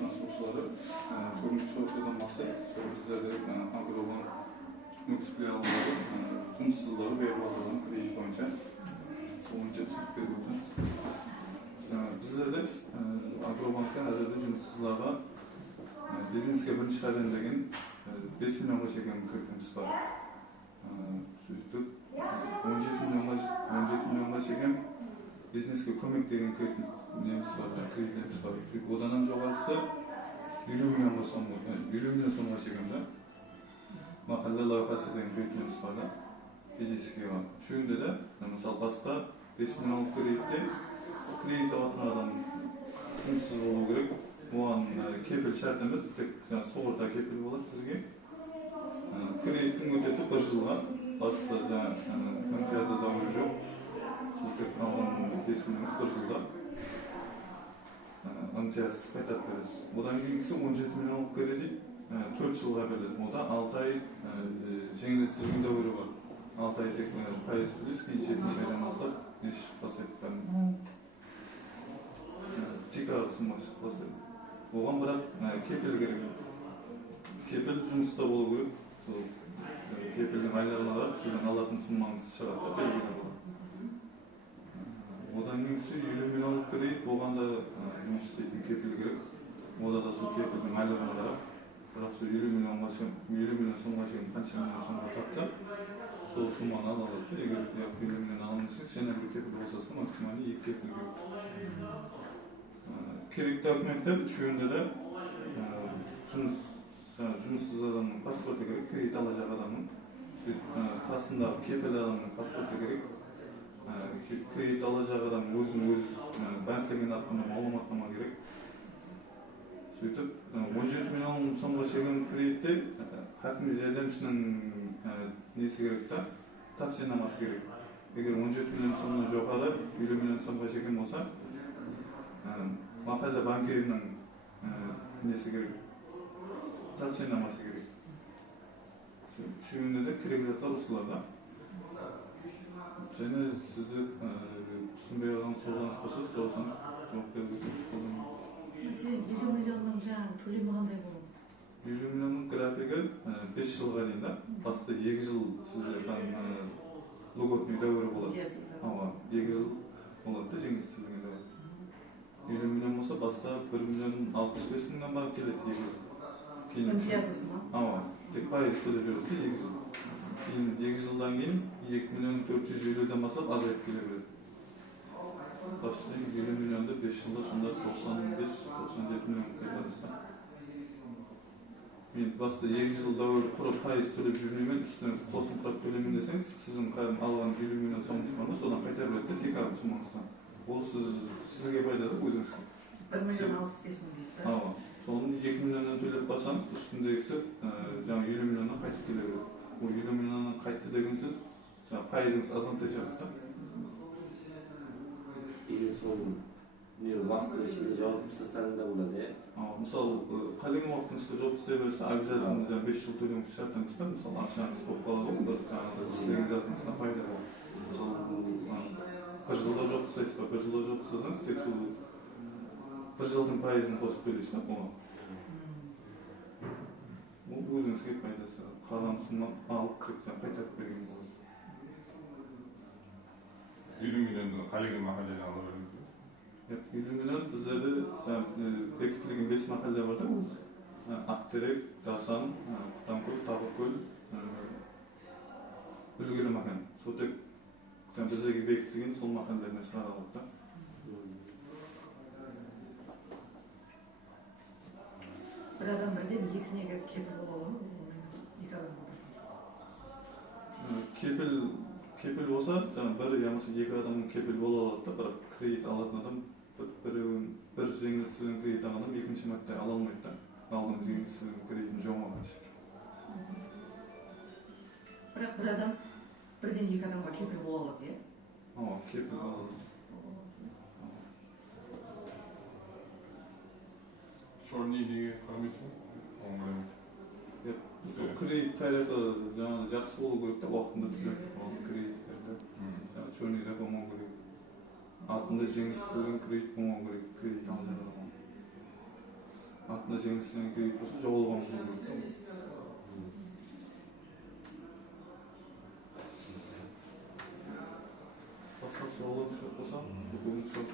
насушылары көмек шоусыдан мақсат біздерде агробанк филиалдары жұмыссыздары беріп отырған кредит бойынша сонша түсіп беріп отырмыз. Біздерде агробанктен әзірде жұмыссыздарға бизнеске бірінші қадам деген 5 миллионға шейін кредитіміз бар. Сөйтіп 17 миллионға шейін бизнеске көмек деген кредитіміз бар. Одан жоғарысы 50 миллион сомға шейін мақалда лайфасы деген кредитіміз бар. Физически бар. Шүйінде де, мысалы баста 5 миллион кредит алатын адам жұмыссыз болу керек. Оған кепіл шарт емес, тек соғырта кепіл болады сізге. Кредиттің өтеті бір жылға, баста МТС-да дауы жоқ. Сол тек алған 5 миллион бір жылда МТС қайтап бересіз. Одан кейінгісі 17 миллион кредит 4 жылға беріледі. Ода 6 ай жеңілдетілген дәуірі бар. 6 ай тек пайыз төлейсіз, кейін 7 айдан бастап еш басайтын. Тикаға сумасы бастайды. Оған бірақ кепіл керек. Кепіл жұмыста болу керек. Сол кепілдің айларына қарап, сіздің алатын суммаңыз шығады, белгілі болады. Одан кейінгісі 50 миллион кредит, оған да жұмыс істейтін кепіл керек. Ода да сол кепілдің айларына қарап, бірақ сол 50 миллион сомға шейін қанша миллион сомға тапса, сол сумманы ала алады. Егер 50 миллион аламын десеңіз, және бір кепіл болсасын максималды 2 кепіл керек. Керекті документтер үшеуінде де жұмыссыз адамның паспорты керек, кредит алacak адамның қасындағы кепіл адамның паспорты керек. Кредит алacak адам өзін банктеген аттама маулыматтама керек. Сөйтіп 17 миллион сомға шейін кредитте хакім жәрдемшінің несі керек та, тапсырмасы керек. Егер 17 миллион сомнан жоғары 50 миллион сомға шейін болса, мақалда банкирінің несі керек, тапсырмасы керек. Үшеуінде де керек заттар осыларда. Және сізді түсінбей қалған сұрағыңыз болса, сұрасаңыз жауап беруге қолданамын. Мәселен 50 миллионның жаңағы төлемі қандай болады? 50 миллионның графигі 5 жылға дейін да. Баста 2 жыл сізде льготный дәуірі болады. 2 жыл болады да жеңілдетілген дәуір. 50 миллион болса баста 1 миллион 65 мыңнан барып келеді 2 жыл. Мемтиязысы ма? Тек пайыз төлеп жүресіз 2 жыл. Кейін 2 жылдан кейін 2 миллион 450-ден бастап азайып келе береді. Başta 50 milyonda 5 yılda sonunda 95-97 milyon kaytarızda. Ben başta 2 yılda kurup payız төлеп жүрмеймен, üstüne qo'shimcha qilib төлеймін desеңіз, sizin alған 50 milyon so'mingiz bormi, so'dan qaytarib beradi tek alib summangizdan. Bu sizga foydali o'zingizga. 1 milyon 65 ming deysiz. So'ni 2 milliondan төлеп barsangiz, üstündegisi жаңа 50 milyondan qaytib kelaveradi. Bu 50 milyondan qaytdi degan so'z, жаңа пайызыңыз azaltacak da. Соның уақыттың ішінде жауап жасасаң да болады. Мысалы, қалған уақыттың ішінде жауап істей берсе, обязательно 5 жыл төлемеңіз шарттаңызда, мысалы, ақшаңыз болып қалады ғой, бір істеген затыңыздан пайда болады. Мысалы, 1 жылда жауап жасайсыз ба, 1 жылда жауап жасасаңыз, тек сол 1 жылдың пайызын қосып төлейсіз да, оған. Ол өзіңізге пайдасы. Қалған сумманы алып қайтарып берген болады. 50 milyondan қалған мақаланы ала береміз. 50 миллион біздерде бекітілген 5 мақала бар да, Ақтерек, Дасан, Құтанкөл, Табықкөл, Үлгілі мақан. Сол тек біздерге бекітілген сол мақалаларына шығара алады да. Бір адам бірден екінеге кепіл бола ала ма? Екі адам Kepil olsa, bir yalnız 2 adamın kepil bola alады da, бірақ kredit alатын adam bir жеңілдетілген kredit алған адам екінші мәрте ала алмайды да. Алдың жеңілдетілген kreditini жоймағанша. Бірақ бір адам бірден 2 адамға кепіл бола алады, иә? Kepil bola alады. Шорнилиге қарамайсың ба? Kredit tarafı жақсы болу керек та, уақытында төлеп кредиттерді. Чорнилер болмау керек. Артында жеңілсіздерден кредит болмау керек, кредит алып жатады. Артында жеңілсіздерден кредит болса, жоғалған болу керек. Басқа сұраулар түсіп қалса, бүгінгі сұрақ